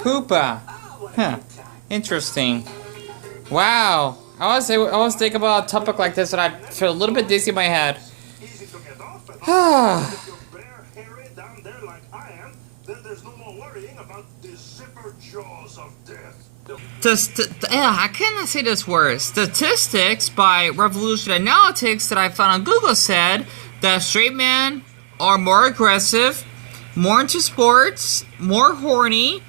Poopa. Huh. Interesting. Wow. I was thinking about a topic like this and I feel a little bit dizzy in my head. How can I say this worse? Statistics by Revolution Analytics that I found on Google said that straight men are more aggressive, more into sports, more horny,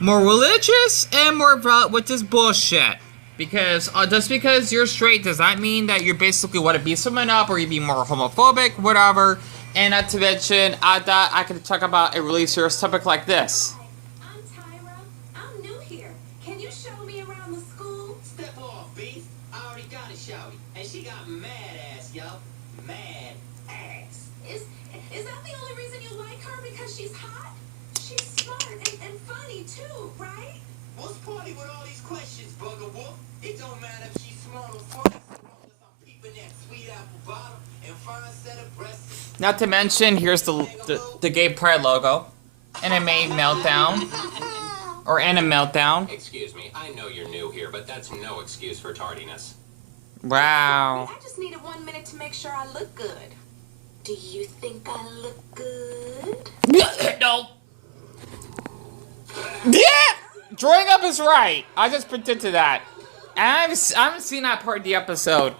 more religious, and more violent, which is bullshit. Because just because you're straight does not mean that you basically want to beat someone up or you be more homophobic, whatever. And not to mention, I thought I could talk about a really serious topic like this. I'm Tyra. I'm new here. Can you show me around the school? Step off, beast. I already got a shouty. And she got mad ass, yo. Mad ass. Is that the only reason you like her? Because she's hot? She's smart and funny too, right? What's party with all these questions, Bugger Wolf? It don't matter if she's smart or funny, so long as I'm peeping that sweet apple bottom and fine set of breasts. Not to mention, here's the gay pride logo. Anime meltdown. Or anime meltdown. Excuse me, I know you're new here, but that's no excuse for tardiness. Wow. I just needed 1 minute to make sure I look good. Do you think I look good? No. Yeah! Drawing up is right. I just predicted that. And I haven't seen that part of the episode.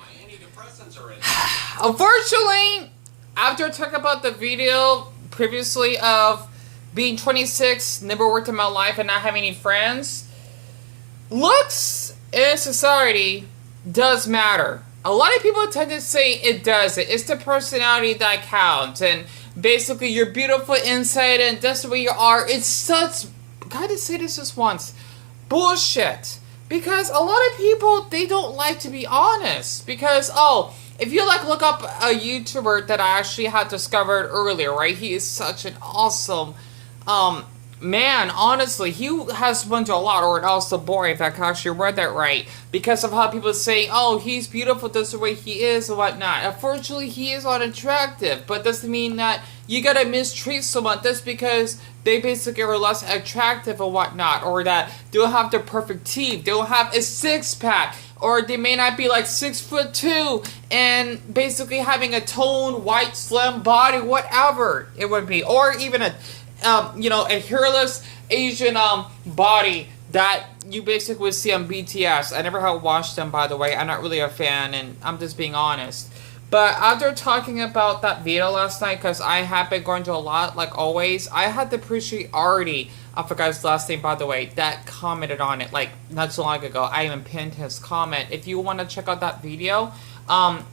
Unfortunately, after talking about the video previously of being 26, never worked in my life, and not having any friends, looks in society does matter. A lot of people tend to say it doesn't. It's the personality that counts, and basically you're beautiful inside and that's the way you are. It's such, gotta say this just once, bullshit. Because a lot of people, they don't like to be honest. Because, if you look up a YouTuber that I actually had discovered earlier, right? He is such an awesome man, honestly. He has went to a lot, or else the boy, if I can actually read that right. Because of how people say, oh, he's beautiful just the way he is and whatnot. Unfortunately, he is unattractive. But doesn't mean that you gotta mistreat someone just because they basically are less attractive and whatnot. Or that they don't have the perfect teeth. They don't have a six-pack. Or they may not be like 6'2" and basically having a toned, white, slim body, whatever it would be. Or even a hairless Asian body that you basically would see on BTS. I never have watched them, by the way. I'm not really a fan, and I'm just being honest. But after talking about that video last night, because I have been going to a lot, like always, I had to appreciate Archie, I forgot his last name, by the way, that commented on it, like, not so long ago. I even pinned his comment. If you want to check out that video,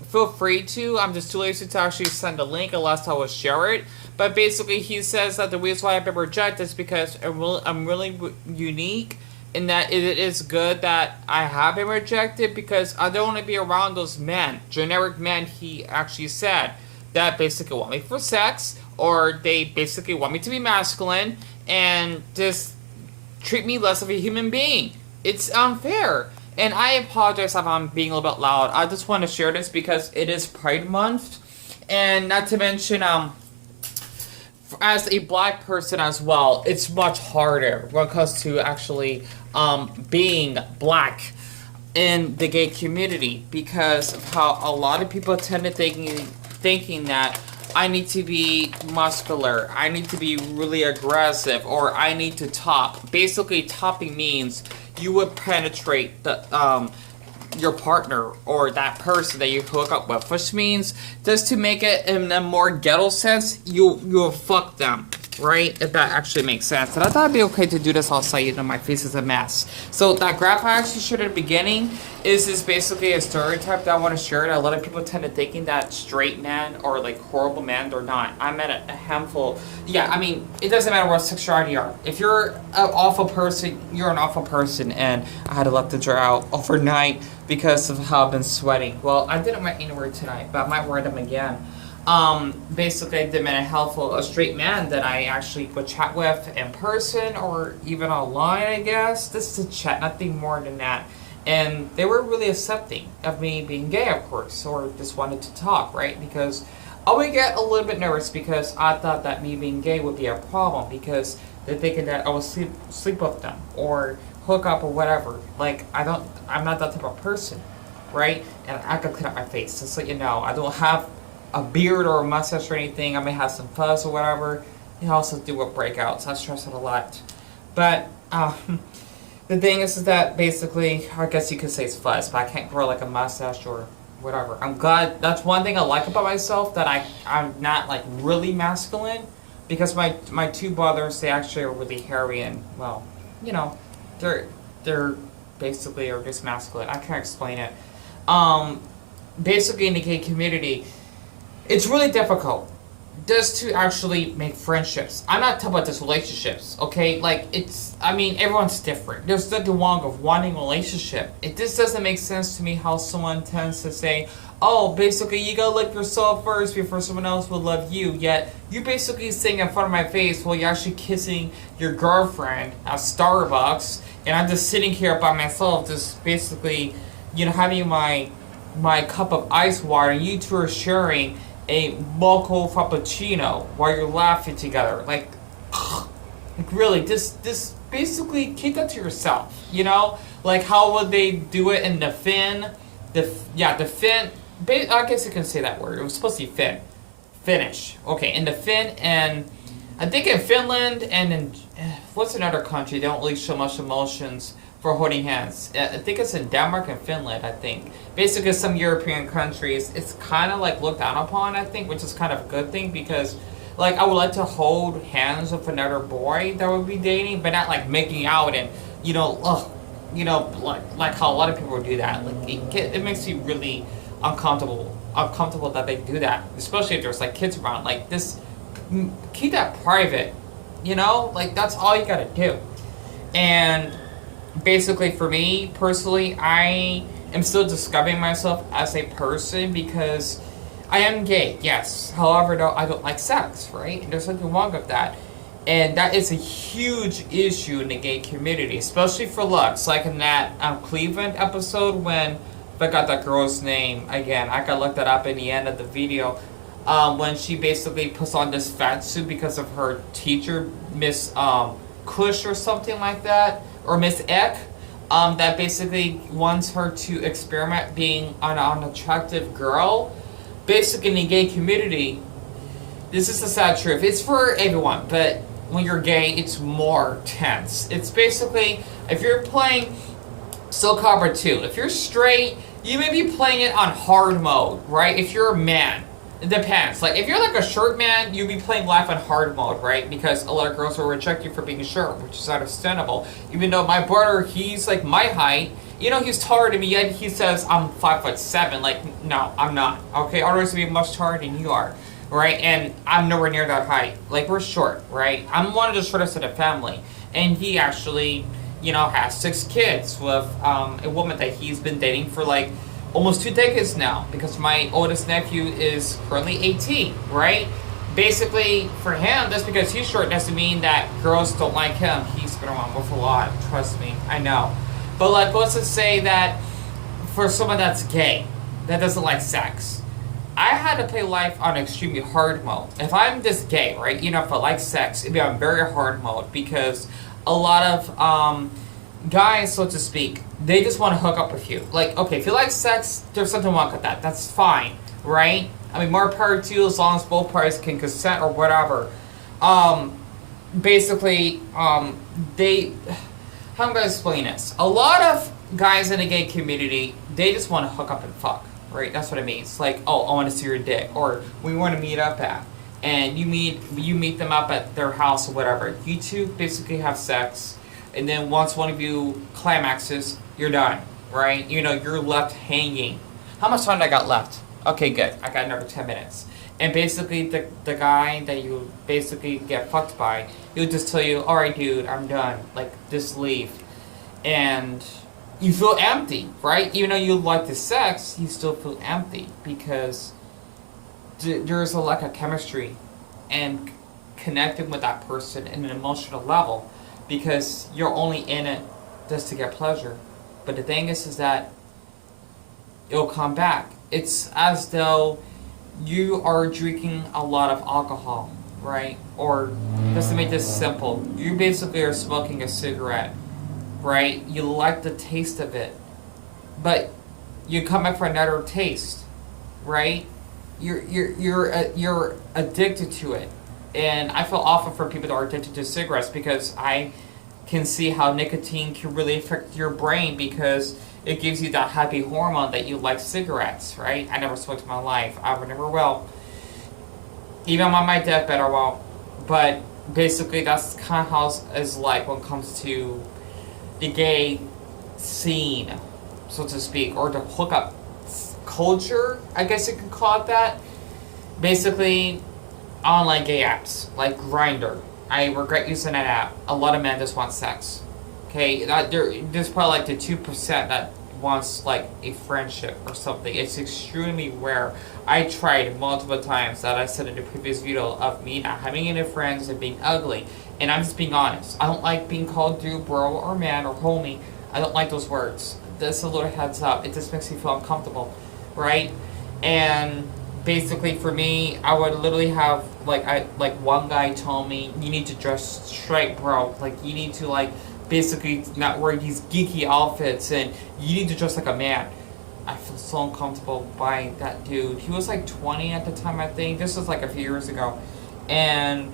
feel free to. I'm just too lazy to actually send a link unless I will share it. But basically, he says that the reason why I've been rejected is because I'm really unique, in that it is good that I have been rejected, because I don't want to be around those men, generic men, he actually said, that basically want me for sex, or they basically want me to be masculine, and just treat me less of a human being. It's unfair. And I apologize if I'm being a little bit loud. I just want to share this because it is Pride Month, and not to mention, as a black person as well, it's much harder when it comes to actually being black in the gay community, because of how a lot of people tend to thinking that I need to be muscular, I need to be really aggressive, or I need to top. Basically, topping means you would penetrate the your partner or that person that you hook up with, which means, just to make it in a more ghetto sense, you'll fuck them, right? If that actually makes sense. And I thought it'd be okay to do this outside, you know, my face is a mess. So that graph I actually showed at the beginning is basically a stereotype that I want to share. That a lot of people tend to thinking that straight men are like horrible men. They're not. I met a handful. Yeah, I mean, it doesn't matter what sexuality you are. If you're an awful person, you're an awful person. And I had to let the dry out overnight because of how I've been sweating. Well, I didn't wear anywhere tonight, but I might wear them again. Basically, I did met a straight man that I actually would chat with in person or even online, I guess. Just to chat, nothing more than that. And they were really accepting of me being gay, of course, or just wanted to talk, right? Because I would get a little bit nervous because I thought that me being gay would be a problem, because They're thinking that I will sleep with them or hook up or whatever. Like I'm not that type of person, right? And I can clean up my face just so you know. I don't have a beard or a mustache or anything. I may have some fuzz or whatever. I also do with breakouts. I stress it a lot, but the thing is that basically, I guess you could say it's fuzz, but I can't grow like a mustache or whatever. I'm glad. That's one thing I like about myself, that I'm not like really masculine, because my two brothers, they actually are really hairy and, well, you know, they're basically are just masculine. I can't explain it. Basically in the gay community, it's really difficult just to actually make friendships. I'm not talking about just relationships, okay? Like, everyone's different. There's nothing wrong with wanting a relationship. It just doesn't make sense to me how someone tends to say, oh, basically, you gotta love yourself first before someone else will love you. Yet, you're basically saying in front of my face while you're actually kissing your girlfriend at Starbucks, and I'm just sitting here by myself, just basically, having my cup of ice water, and you two are sharing a mocha frappuccino while you're laughing together. Like really, just basically keep that to yourself. Like how would they do it in the Finn? The Finn. I guess you can say that word. It was supposed to be Finnish. Okay, in the Finn, and I think in Finland and in what's another country they don't really show much emotions for holding hands. I think it's in Denmark and Finland, I think. Basically, some European countries, it's kind of like looked down upon, I think, which is kind of a good thing, because, like, I would like to hold hands with another boy that would be dating, but not, like, making out and, like how a lot of people do that. Like, it makes you really uncomfortable that they do that, especially if there's, like, kids around. Like, keep that private, Like, that's all you gotta do. And basically, for me personally, I am still discovering myself as a person, because I am gay, yes. However, though, I don't like sex, right? And there's nothing wrong with that. And that is a huge issue in the gay community, especially for looks. Like in that Cleveland episode, when I forgot that girl's name again. I gotta look that up in the end of the video. When she basically puts on this fat suit because of her teacher, Miss Cush or something like that, or Miss Eck, that basically wants her to experiment being an unattractive girl. Basically, in the gay community, this is the sad truth. It's for everyone, but when you're gay, it's more tense. It's basically, if you're playing Soul Calibur 2, if you're straight, you may be playing it on hard mode, right? If you're a man, it depends. Like, if you're like a short man, you'd be playing life on hard mode, right? Because a lot of girls will reject you for being short, which is understandable. Even though my brother, he's like my height, he's taller than me, yet he says I'm 5'7". Like, no, I'm not. Okay, otherwise I'd be much taller than you are, right? And I'm nowhere near that height. Like, we're short, right? I'm one of the shortest in the family, and he actually, has 6 kids with a woman that he's been dating for like almost 2 decades now, because my oldest nephew is currently 18, right? Basically, for him, just because he's short doesn't mean that girls don't like him. He's been around with a lot, trust me, I know. But like, let's just say that for someone that's gay, that doesn't like sex, I had to play life on extremely hard mode. If I'm this gay, right, if I like sex, it'd be on very hard mode, because a lot of guys, so to speak, they just want to hook up with you. Like, okay, if you like sex, there's something wrong with that. That's fine, right? I mean, more power to you, as long as both parties can consent or whatever. Basically, how am I going to explain this? A lot of guys in the gay community, they just want to hook up and fuck, right? That's what it means. It's like, oh, I want to see your dick, or we want to meet up at, and you meet them up at their house or whatever. You two basically have sex, and then once one of you climaxes, you're done, right? You're left hanging. How much time I got left? Okay, good. I got another 10 minutes. And basically, the guy that you basically get fucked by, he'll just tell you, alright, dude, I'm done. Like, just leave. And you feel empty, right? Even though you like the sex, you still feel empty, because there's a lack of chemistry and connecting with that person in an emotional level, because you're only in it just to get pleasure. But the thing is that it'll come back. It's as though you are drinking a lot of alcohol, right? Or just to make this simple, you basically are smoking a cigarette, right? You like the taste of it, but you come back for another taste, right? You're addicted to it, and I feel awful for people that are addicted to cigarettes because I can see how nicotine can really affect your brain because it gives you that happy hormone that you like cigarettes, right? I never smoked in my life. I would never will. Even on my deathbed, I won't. But basically, that's kind of how it's like when it comes to the gay scene, so to speak, or the hookup culture, I guess you could call it that. Basically, online gay apps like Grindr. I regret using that app. A lot of men just want sex. Okay, there's probably like the 2% that wants like a friendship or something. It's extremely rare. I tried multiple times, that I said in the previous video, of me not having any friends and being ugly. And I'm just being honest. I don't like being called dude, bro, or man, or homie. I don't like those words. That's a little heads up. It just makes me feel uncomfortable, right? And basically for me, I would literally have like one guy told me, you need to dress straight, bro. Like you need to like basically not wear these geeky outfits, and you need to dress like a man. I feel so uncomfortable by that dude. He was like 20 at the time, I think. This was like a few years ago, and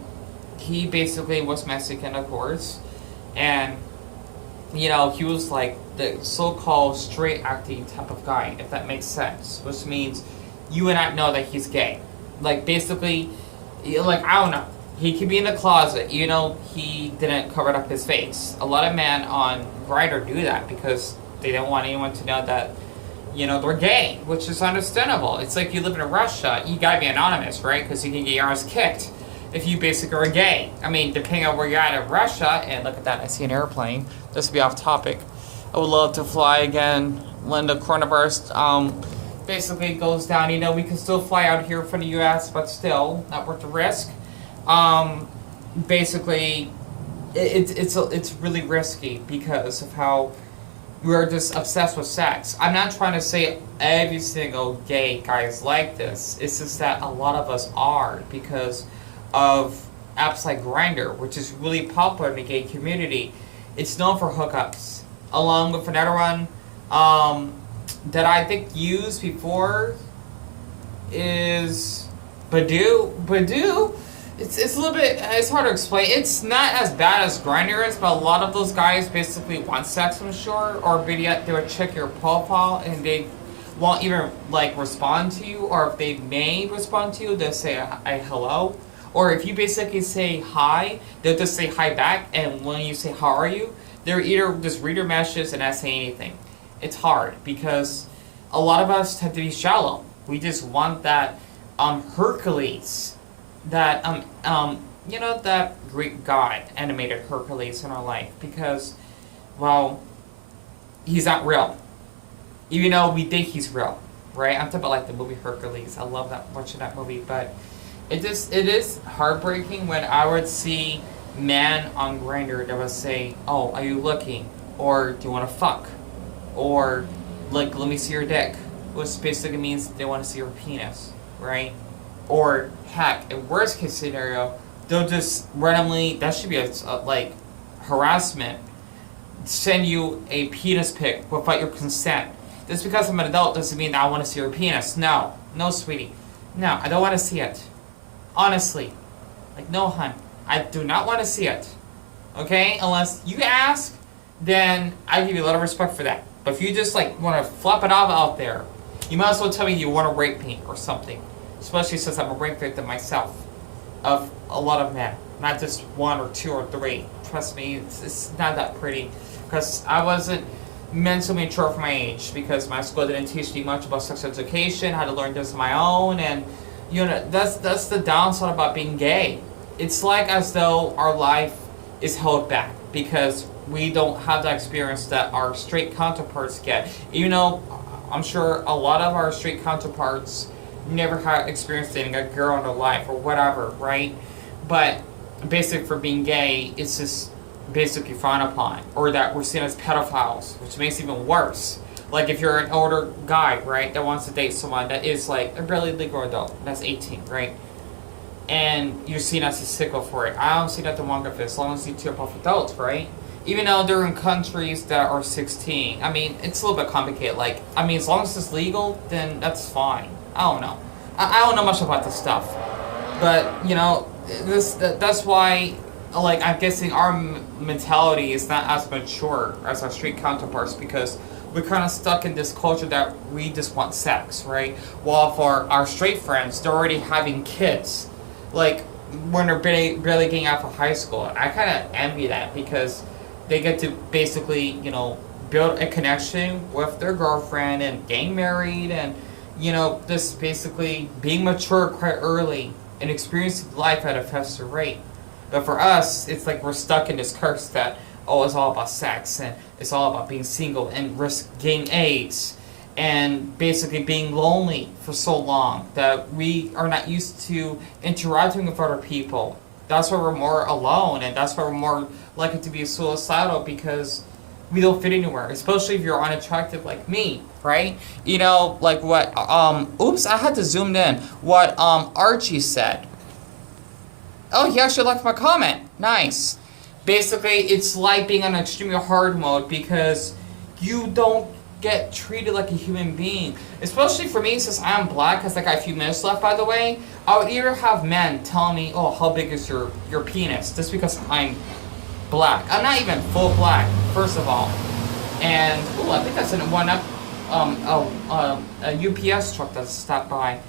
he basically was Mexican, of course, and you know, he was like the so-called straight acting type of guy, if that makes sense, which means you and I know that he's gay. Like basically, like I don't know, he could be in the closet, you know, he didn't cover up his face. A lot of men on Grindr do that because they don't want anyone to know that, you know, they're gay, which is understandable. It's like you live in Russia, you gotta be anonymous, right? Because you can get your ass kicked if you basically are gay. I mean, depending on where you're at in Russia, and look at that, I see an airplane. This will be off topic. I would love to fly again when the coronavirus basically goes down. You know, we can still fly out here from the U.S., but still, not worth the risk. Basically, it's really risky because of how we're just obsessed with sex. I'm not trying to say every single gay guy is like this. It's just that a lot of us are because of apps like Grindr, which is really popular in the gay community. It's known for hookups, along with another one that I think used before is Badoo. Badoo, it's a little bit, it's hard to explain. It's not as bad as Grindr is, but a lot of those guys basically want sex, I'm sure, or maybe they would check your profile and they won't even like respond to you, or if they may respond to you, they'll say a hello. Or if you basically say hi, they'll just say hi back, and when you say how are you, they're either just read your messages and not say anything. It's hard because a lot of us tend to be shallow. We just want that Hercules, that you know, that Greek god animated Hercules in our life because, well, he's not real. Even though we think he's real, right? I'm talking about like the movie Hercules. I love that, watching that movie, but it is heartbreaking when I would see men on Grindr that would say, "Oh, are you looking?" or "Do you want to fuck?" or like, "Let me see your dick," which basically means they want to see your penis, right? Or heck, in worst case scenario, they'll just randomly, that should be a like harassment, send you a penis pic without your consent. Just because I'm an adult doesn't mean that I want to see your penis. No, sweetie, no, I don't want to see it. Honestly, like, no, hun, I do not want to see it. Okay, unless you ask, then I give you a lot of respect for that. But if you just like want to flop it off out there, you might as well tell me you want to rape me or something. Especially since I'm a rape victim myself of a lot of men, not just one or two or three. Trust me, it's not that pretty. Because I wasn't mentally mature for my age, because my school didn't teach me much about sex education, how to learn this on my own, and you know, that's the downside about being gay. It's like as though our life is held back because we don't have the experience that our straight counterparts get. Even though I'm sure a lot of our straight counterparts never had experience dating a girl in their life or whatever, right? But basically for being gay, it's just basically frowned upon, or that we're seen as pedophiles, which makes it even worse. Like if you're an older guy, right, that wants to date someone that is like a barely legal adult, that's 18, right? and you're seen as a sicko for it. I don't see nothing wrong with it as long as you two are both adults, right? Even though they're in countries that are 16. I mean, it's a little bit complicated. Like, I mean, as long as it's legal, then that's fine. I don't know. I don't know much about this stuff. But, you know, that's why, like, I'm guessing our mentality is not as mature as our straight counterparts, because we're kind of stuck in this culture that we just want sex, right? While for our straight friends, they're already having kids. Like, when they're barely getting out of high school. I kind of envy that, because they get to basically, you know, build a connection with their girlfriend and getting married and, you know, just basically being mature quite early and experiencing life at a faster rate. But for us, it's like we're stuck in this curse that, oh, it's all about sex and it's all about being single and risk getting AIDS and basically being lonely for so long that we are not used to interacting with other people. That's why we're more alone, and that's why we're more likely to be suicidal, because we don't fit anywhere, especially if you're unattractive like me, right? You know, like what, oops, I had to zoom in. What, Archie said. Oh, he actually left my comment. Nice. Basically, it's like being on extremely hard mode because you don't get treated like a human being. Especially for me, since I'm black, because I got a few minutes left, by the way, I would either have men tell me, oh, how big is your penis? Just because I'm black. I'm not even full black, first of all. And, ooh, I think that's in one up, a UPS truck that stopped by.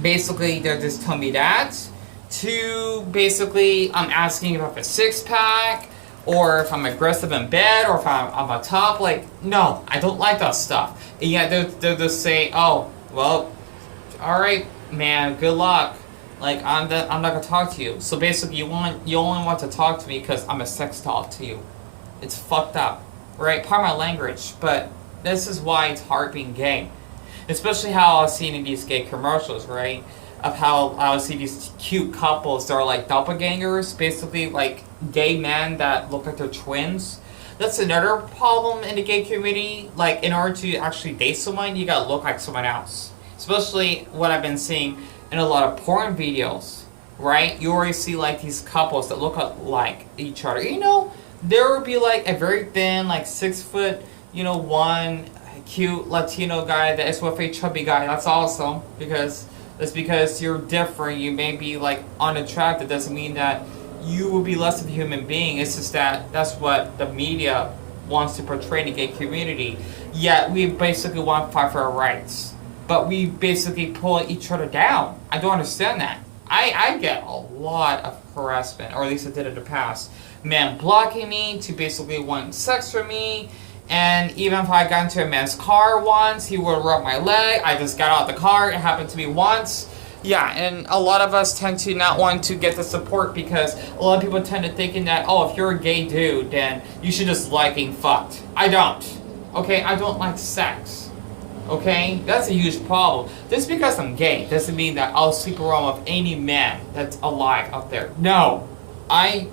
Basically, they're just telling me that. To basically, I'm asking if I have a six-pack, or if I'm aggressive in bed, or if I'm on top. Like, no, I don't like that stuff. And yet they'll just say, oh, well, alright, man, good luck. Like, I'm not gonna talk to you. So basically, you only want to talk to me because I'm a sex doll to you. It's fucked up, right? Pardon my language, but this is why it's hard being gay. Especially how I've seen in these gay commercials, right? Of how I see these cute couples that are like doppelgangers, basically like gay men that look like they're twins. That's another problem in the gay community. Like, in order to actually date someone, you gotta look like someone else. Especially what I've been seeing in a lot of porn videos, right? You always see like these couples that look like each other. You know, there would be like a very thin, like 6 foot, you know, one cute Latino guy that is with a chubby guy. That's awesome, because it's because you're different. You may be like unattractive. Doesn't mean that you will be less of a human being. It's just that that's what the media wants to portray in the gay community. Yet we basically want to fight for our rights, but we basically pull each other down. I don't understand that. I get a lot of harassment, or at least I did in the past. Men blocking me to basically want sex from me. And even if I got into a man's car once, he would rub my leg. I just got out of the car. It happened to me once. Yeah, and a lot of us tend to not want to get the support because a lot of people tend to thinking that, oh, if you're a gay dude, then you should just like getting fucked. I don't. Okay, I don't like sex. Okay, that's a huge problem. Just because I'm gay doesn't mean that I'll sleep around with any man that's alive out there. No, I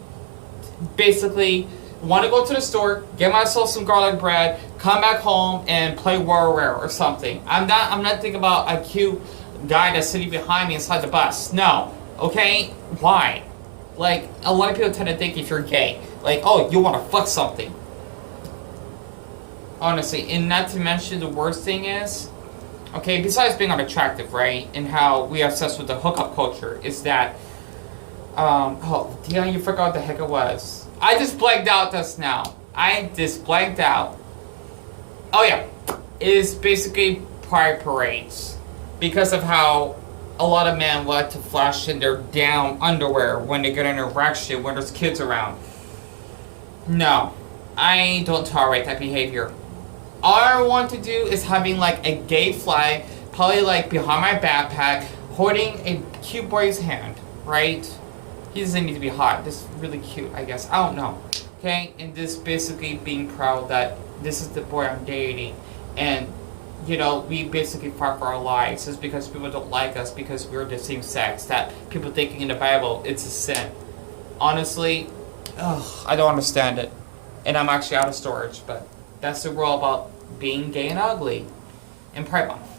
basically want to go to the store, get myself some garlic bread, come back home, and play Warware or something. I'm not thinking about a cute guy that's sitting behind me inside the bus. No. Okay? Why? Like, a lot of people tend to think if you're gay, like, oh, you want to fuck something. Honestly, and not to mention the worst thing is, okay, besides being unattractive, right, and how we are obsessed with the hookup culture, is that, oh, Dion, you forgot what the heck it was. I just blanked out just now. I just blanked out. Oh yeah, it is basically pride parades. Because of how a lot of men like to flash in their down underwear when they get an erection when there's kids around. No, I don't tolerate that behavior. All I want to do is having like a gay flag, probably like behind my backpack, holding a cute boy's hand, right? He doesn't need to be hot. This is really cute, I guess. I don't know. Okay? And just basically being proud that this is the boy I'm dating. And, you know, we basically fight for our lives. It's because people don't like us because we're the same sex. That people thinking in the Bible, it's a sin. Honestly, I don't understand it. And I'm actually out of storage. But that's the rule about being gay and ugly. And Pride Month.